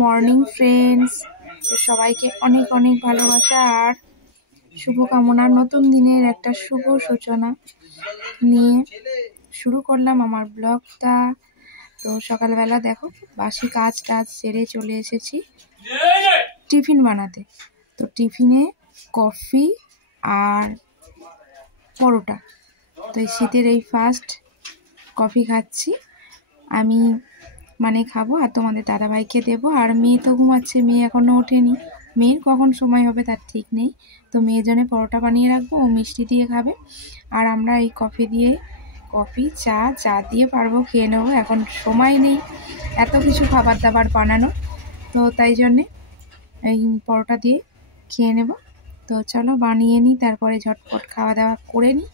Morning friends, তো সবাইকে অনেক অনেক ভালোবাসা আর শুভকামনা। নতুন দিনের একটা শুভ সূচনা নিয়ে শুরু করলাম আমার ব্লগটা। তো সকালবেলা দেখো বাসি কাজ টাজ সেরে চলে এসেছি টিফিন বানাতে। তো টিফিনে কফি আর পরোটা। তো এই শীতের এই ফার্স্ট কফি খাচ্ছি আমি, মানে খাবো, আর তোমাদের দাদাভাইকে দেবো। আর মেয়ে তো ঘুমাচ্ছে, মেয়ে এখনও ওঠেনি, মেয়ের কখন সময় হবে তার ঠিক নেই। তো মেয়ের জন্য পরোটা বানিয়ে রাখবো, ও মিষ্টি দিয়ে খাবে, আর আমরা এই কফি চা যা দিয়ে পারবো খেয়ে নেবো। এখন সময় নেই এত কিছু খাবার দাবার বানানো, তো তাই জন্যে এই পরোটা দিয়ে খেয়ে নেব। তো চলো বানিয়ে নিই, তারপরে ঝটপট খাওয়া দাওয়া করে নিই।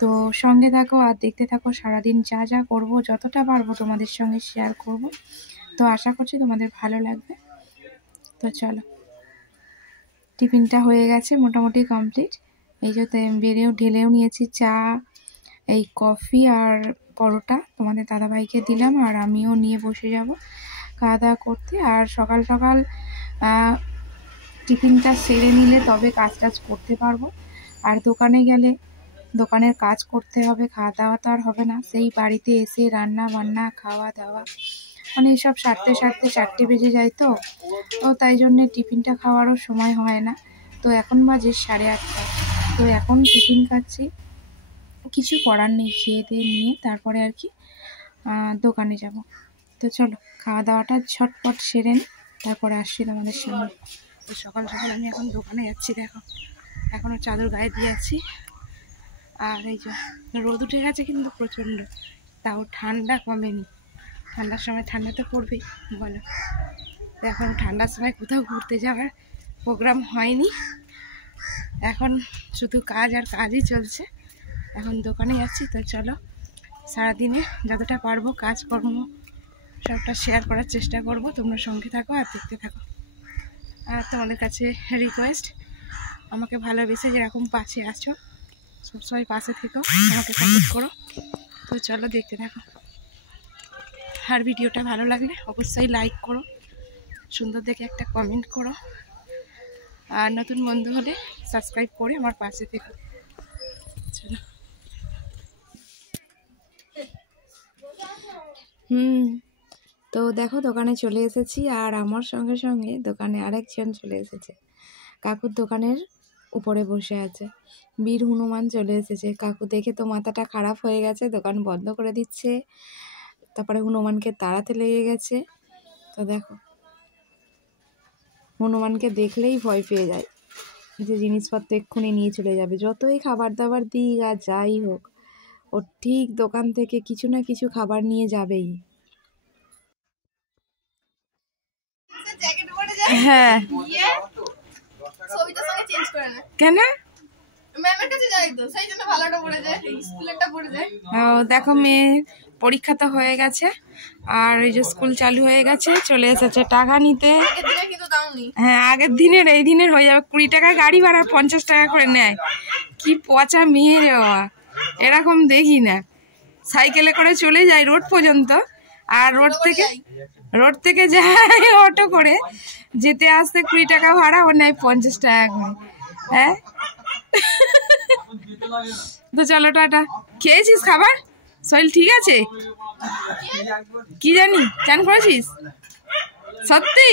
তো সঙ্গে থাকো আর দেখতে থাকো, সারাদিন যা যা করব যতটা পারবো তোমাদের সঙ্গে শেয়ার করব। তো আশা করছি তোমাদের ভালো লাগবে। তো চলো, টিফিনটা হয়ে গেছে মোটামুটি কমপ্লিট। এই যে ঢেলেও নিয়েছি চা, এই কফি আর পরোটা তোমাদের দাদাভাইকে দিলাম, আর আমিও নিয়ে বসে যাব খাওয়া দাওয়া করতে। আর সকাল সকাল টিফিনটা সেরে নিলে তবে কাজ টাজ করতে পারবো। আর দোকানে গেলে দোকানের কাজ করতে হবে, খাওয়া দাওয়া তো আর হবে না। সেই বাড়িতে এসে রান্না বান্না খাওয়া দাওয়া মানে এসব সারতে 4টে বেজে যায়। তো তাই জন্যে টিফিনটা খাওয়ারও সময় হয় না। তো এখন বাজে 8:30। তো এখন টিফিন খাচ্ছি, কিছু করার নেই, খেয়ে দিয়ে নিয়ে তারপরে আর কি দোকানে যাব। তো চলো খাওয়া দাওয়াটা ঝটপট সেরে নিই, তারপরে আসছি তোমাদের সামনে। তো সকাল সকাল আমি এখন দোকানে যাচ্ছি, দেখো এখনও চাদর গায়ে দিয়ে আছি। আর এই যে রোদ উঠে গেছে কিন্তু প্রচণ্ড, তাও ঠান্ডা কমেনি। ঠান্ডার সময় ঠান্ডা তো পড়বেই বলো। এখন ঠান্ডার সময় কোথাও ঘুরতে যাওয়ার প্রোগ্রাম হয়নি, এখন শুধু কাজ আর কাজই চলছে। এখন দোকানে যাচ্ছি। তো চলো সারাদিনে যতটা পারবো কাজকর্ম সবটা শেয়ার করার চেষ্টা করব, তোমরা সঙ্গে থাকো আর দেখতে থাকো। আর তোমাদের কাছে রিকোয়েস্ট, আমাকে ভালোবেসে যেরকম পাশে আছো সবসময় পাশে থেকো, আমাকে সাপোর্ট করো। তো চলো দেখতে থাকো। আর ভিডিওটা ভালো লাগলে অবশ্যই লাইক করো, সুন্দর দেখে একটা কমেন্ট করো, আর নতুন বন্ধু হলে সাবস্ক্রাইব করে আমার পাশে থেকো। চলো। তো দেখো দোকানে চলে এসেছি, আর আমার সঙ্গে সঙ্গে দোকানে আরেকজন চলে এসেছে। কাকুর দোকানের উপরে বসে আছে, বীর হনুমান চলে এসেছে। কাকু দেখে তো মাথাটা খারাপ হয়ে গেছে, দোকান বন্ধ করে দিচ্ছে, তারপরে হনুমানকে তাড়াতে লেগে গেছে। তো দেখো হনুমানকে দেখলেই ভয় পেয়ে যায়, যে জিনিসপত্র এক্ষুনি নিয়ে চলে যাবে। যতই খাবার দাবার দিই আর যাই হোক, ও ঠিক দোকান থেকে কিছু না কিছু খাবার নিয়ে যাবেই। হ্যাঁ কেন দেখো মেয়ে পরীক্ষা তো হয়ে গেছে, আর এই যে স্কুল চালু হয়ে গেছে, চলে এসেছে টাকা নিতে। হ্যাঁ আগের দিনের এই দিনের হয়ে যাবে। 20 টাকা গাড়ি ভাড়া 50 টাকা করে নেয়। কি পচা মেয়ে রে বাবা, এরকম দেখি না। সাইকেলে করে চলে যায় রোড পর্যন্ত, আর রোড থেকে যায় অটো করে, যেতে আসতে 20 টাকা ভাড়া, ও নেয় 50 টাকা করে। হ্যাঁ তো চলো টাটা। খেয়েছিস খাবার? শরীর ঠিক আছে? কি জানি চান করেছিস? সত্যি?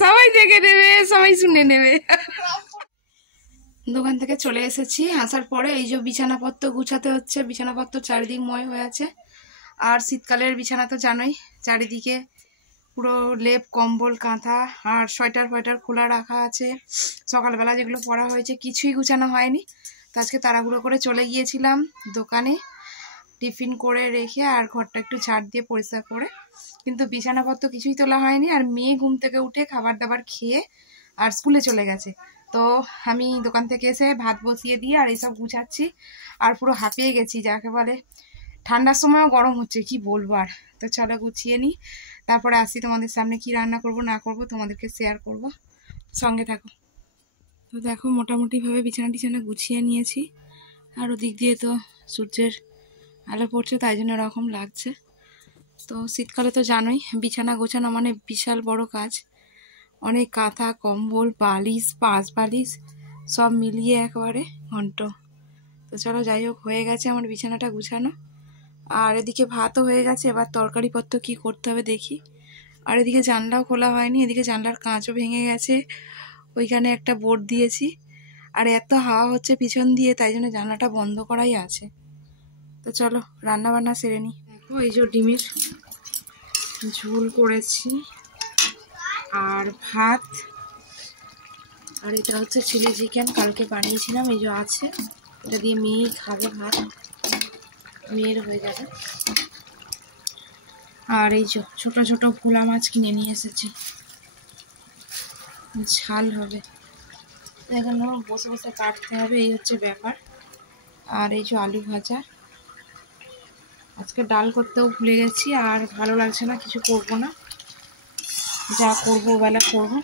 সবাই দেখে নেবে, সবাই শুনে নেবে। দোকান থেকে চলে এসেছি, আসার পরে এই যে বিছানাপত্র গুছাতে হচ্ছে। বিছানাপত্র চারিদিক ময় হয়ে আছে, আর শীতকালের বিছানা তো জানোই, চারিদিকে পুরো লেপ কম্বল কাঁথা আর সোয়েটার খোলা রাখা আছে। সকালবেলা যেগুলো পরা হয়েছে কিছুই গুছানো হয়নি। তো আজকে তাড়াহুড়ো করে চলে গিয়েছিলাম দোকানে, টিফিন করে রেখে আর ঘরটা একটু ঝাড় দিয়ে পরিষ্কার করে, কিন্তু বিছানাপত্র কিছুই তোলা হয়নি। আর মেয়ে ঘুম থেকে উঠে খাবার দাবার খেয়ে আর স্কুলে চলে গেছে। তো আমি দোকান থেকে এসে ভাত বসিয়ে দিয়ে আর এইসব গুছাচ্ছি, আর পুরো হাঁপিয়ে গেছি, যাকে বলে ঠান্ডার সময়ও গরম হচ্ছে, কি বলবো আর। তো চলো গুছিয়ে নিই, তারপরে আসি তোমাদের সামনে কি রান্না করব না করব তোমাদেরকে শেয়ার করব, সঙ্গে থাকো। তো দেখো মোটামুটিভাবে বিছানা গুছিয়ে নিয়েছি, আর ওদিক দিয়ে তো সূর্যের আলো পড়ছে, তাই জন্য এরকম লাগছে। তো শীতকালে তো জানোই বিছানা গোছানো মানে বিশাল বড় কাজ, অনেক কাঁথা কম্বল বালিশ পাশ বালিশ সব মিলিয়ে একেবারে ঘন্ট। তো চলো যাই হোক, হয়ে গেছে আমার বিছানাটা গুছানো। আর এদিকে ভাতও হয়ে গেছে, এবার তরকারিপত্র কি করতে হবে দেখি। আর এদিকে জানলাও খোলা হয়নি, এদিকে জানলার কাঁচও ভেঙে গেছে, ওইখানে একটা বোর্ড দিয়েছি। আর এত হাওয়া হচ্ছে পিছন দিয়ে, তাই জন্য জানলাটা বন্ধ করাই আছে। তো চলো রান্না বান্না সেরে নিই। দেখো এই যে ডিমের ঝোল করেছি আর ভাত, আর এটা হচ্ছে চিলি চিকেন কালকে বানিয়েছিলাম, এই যে আছে, এটা দিয়ে মেয়ে খাবে ভাত, মেয়ের হয়ে যাবে। আর এই যে ছোট ছোট ভোলা মাছ কিনে নিয়ে এসেছি, ঝাল হবে, এখানে বসে বসে কাটতে হবে, এই হচ্ছে ব্যাপার। আর এই যে আলু ভাজা, আজকে ডাল করতেও ভুলে গেছি, আর ভালো লাগছে না, কিছু করব না, যা করবো বেলা করবো।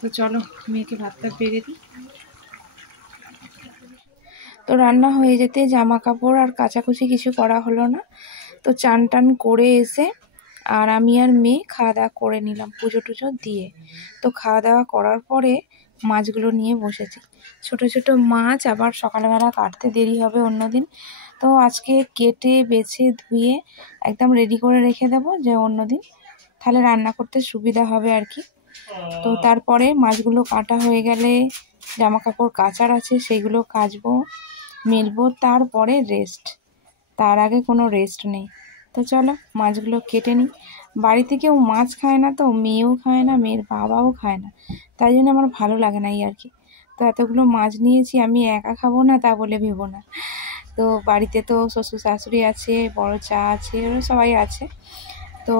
তো চলো মেয়েকে ভাতটা বেড়ে দিই। তো রান্না হয়ে যেতে জামা কাপড় আর কাচাকুচি কিছু করা হলো না। তো চান টান করে এসে আর আমি আর মেয়ে খাওয়া দাওয়া করে নিলাম পুজো টুজো দিয়ে। তো খাওয়া দাওয়া করার পরে মাছগুলো নিয়ে বসেছি, ছোট ছোট মাছ, আবার সকালবেলা কাটতে দেরি হবে অন্যদিন। তো আজকে কেটে বেছে ধুয়ে একদম রেডি করে রেখে দেবো, যে অন্যদিন তাহলে রান্না করতে সুবিধা হবে আর কি। তো তারপরে মাছগুলো কাটা হয়ে গেলে জামা কাপড় কাচার আছে, সেইগুলো কাচবো মেলবো, তারপরে রেস্ট, তার আগে কোনো রেস্ট নেই। তো চলো মাছগুলো কেটে নিই। বাড়িতে কেউ মাছ খায় না, তো মেয়েও খায় না, মেয়ের বাবাও খায় না, তাই জন্য আমার ভালো লাগে না এই আর কি। তো এতগুলো মাছ নিয়েছি, আমি একা খাবো না তা বলে ভেবো না। তো বাড়িতে তো শ্বশুর শাশুড়ি আছে, বড় চা আছে, ওরা সবাই আছে। তো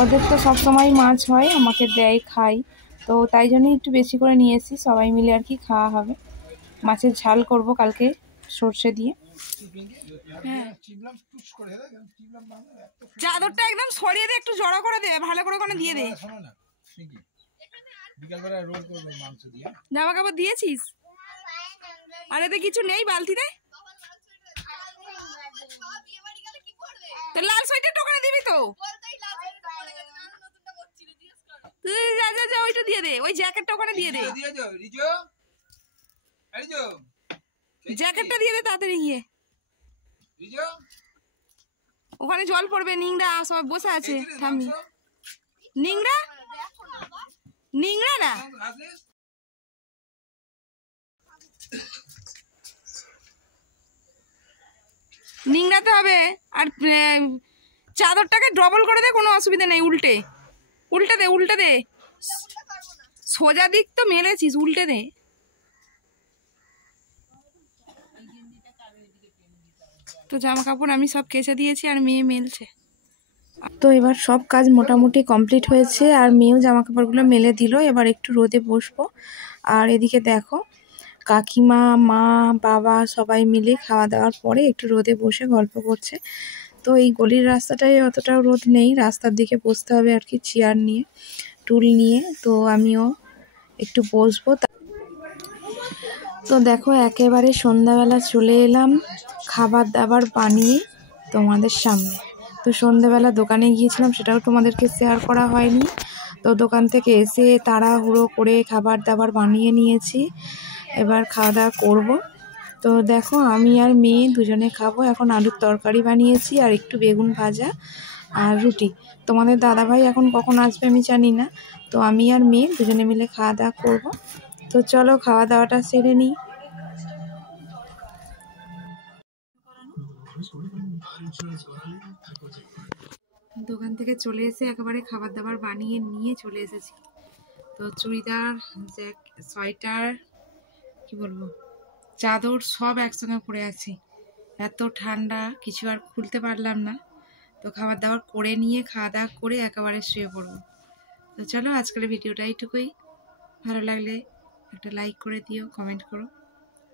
ওদের তো সবসময় মাছ হয়, আমাকে দেয়, খাই, তো তাই জন্যই একটু বেশি করে নিয়েছি, সবাই মিলে আর কি খাওয়া হবে। মাছের ঝাল করব কালকে সর্ষে দিয়ে। হ্যাঁ চাদরটা একদম সরিয়ে দে, একটু জড়ো করে দে, ভালো করে ওখানে দিয়ে দে। জামা কাপড় দিয়েছিস? আর এতে কিছু নেই বালতিতে? তো লাল সোয়েটারটা ওখানে দিবি তো, তুই যা যা যা ওইটা দিয়ে দে, ওই জ্যাকেটটা ওখানে দিয়ে দে, জ্যাকেটটা দিয়ে দে তাড়াতাড়ি গিয়ে, ওখানে জল পড়বে। নিংড়া সব বসে আছে, থামি নিংড়া নিংড়া না, নিংড়াতে হবে। আর চাদরটাকে ডবল করে দে, কোনো অসুবিধা নেই, উল্টে উল্টে দে, উল্টে দে, সোজা দিক তো মেলেছিস, উল্টে দে। তো জামা কাপড় আমি সব কেচে দিয়েছি আর মেয়ে মেলছে। তো এবার সব কাজ মোটামুটি কমপ্লিট হয়েছে, আর মেয়েও জামা কাপড়গুলো মেলে দিল, এবার একটু রোদে বসবো। আর এদিকে দেখো কাকিমা, মা, বাবা সবাই মিলে খাওয়া দাওয়ার পরে একটু রোদে বসে গল্প করছে। তো এই গলির রাস্তাটায় অতটাও রোদ নেই, রাস্তার দিকে বসতে হবে আর কি, চেয়ার নিয়ে টুল নিয়ে। তো আমিও একটু বসবো। তো দেখো একেবারে সন্ধ্যাবেলা চলে এলাম খাবার দাবার বানিয়ে তোমাদের সামনে। তো সন্ধ্যাবেলা দোকানে গিয়েছিলাম, সেটাও তোমাদেরকে শেয়ার করা হয়নি। তো দোকান থেকে এসে তাড়াহুড়ো করে খাবার দাবার বানিয়ে নিয়েছি, এবার খাওয়া দাওয়া করবো। তো দেখো আমি আর মেয়ে দুজনে খাবো। এখন আলুর তরকারি বানিয়েছি আর একটু বেগুন ভাজা আর রুটি। তোমাদের দাদাভাই এখন কখন আসবে আমি জানি না। তো আমি আর মেয়ে দুজনে মিলে খাওয়া দাওয়া করবো। তো চলো খাওয়া দাওয়াটা সেরে নিই। দোকান থেকে চলে এসে একেবারে খাবার দাবার বানিয়ে নিয়ে চলে এসেছি। তো চুড়িদার, সোয়েটার, কি বলবো, চাদর সব একসঙ্গে পরে আছি, এত ঠান্ডা কিছু আর খুলতে পারলাম না। তো খাবার দাবার করে নিয়ে খাওয়া দাওয়া করে একেবারে শুয়ে পড়বো। তো চলো আজকের ভিডিওটা এইটুকুই, ভালো লাগলে একটা লাইক করে দিও, কমেন্ট করো,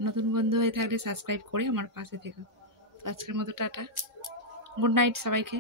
নতুন বন্ধু হয়ে থাকলে সাবস্ক্রাইব করে আমার পাশে থেকো। তো আজকের মতো টাটা, গুড নাইট সবাইকে।